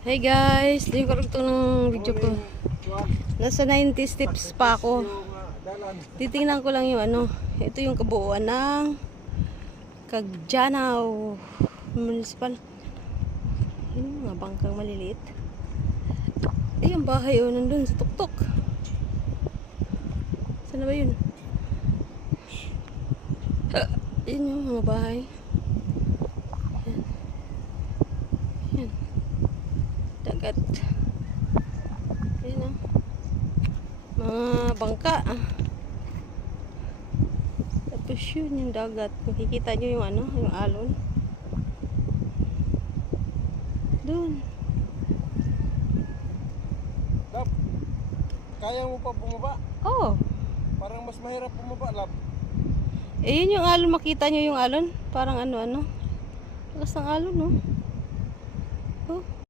Hey guys, hindi ko ito ng video ko. Nasa 90 steps pa ako. Titingnan ko lang yung ano. Ito yung kabuuan ng Cagdianao Municipal. Yung mga bangkang maliliit. Ay, yung bahay o nandun sa tuktok. Saan na ba yun? Yun yung mga bahay. Yan. Dagat. Ayun o. Mga bangka. Tapos yun yung dagat. Makikita nyo yung ano, yung alon. Doon. Lab, kaya mo pa bumaba? Oh. Parang mas mahirap bumaba, Lab. Eh yun yung alon. Makita nyo yung alon. Parang ano-ano. Lakas ng alon, no?